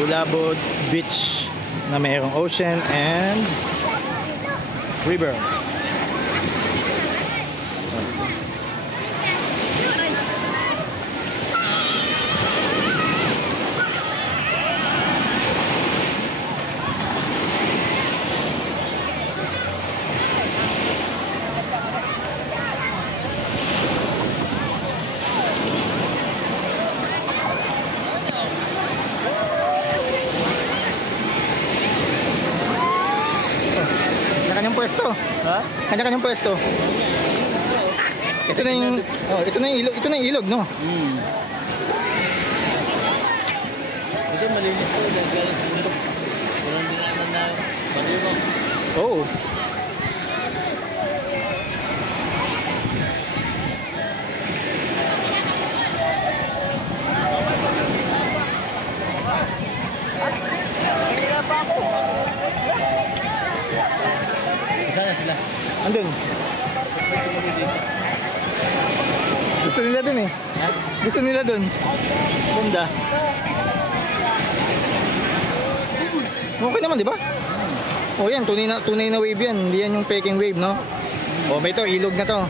Bulabog Beach na mayroong ocean and river. Kanya-kanyang pwesto. Ha? Kanya-kanyang pwesto. Ito na yung ito na yung ilog, no? Ito malinis to, galing sa bundok. Walang dinaanan na baliwag. Oh. Sana sila. Andun. Gusto nila dun eh. Ha? Gusto nila dun. Ganda. Okay naman, di ba? Oh, yan. Tunay na wave yan. Hindi yan yung peking wave, no? Oh, may ito. Ilog na to.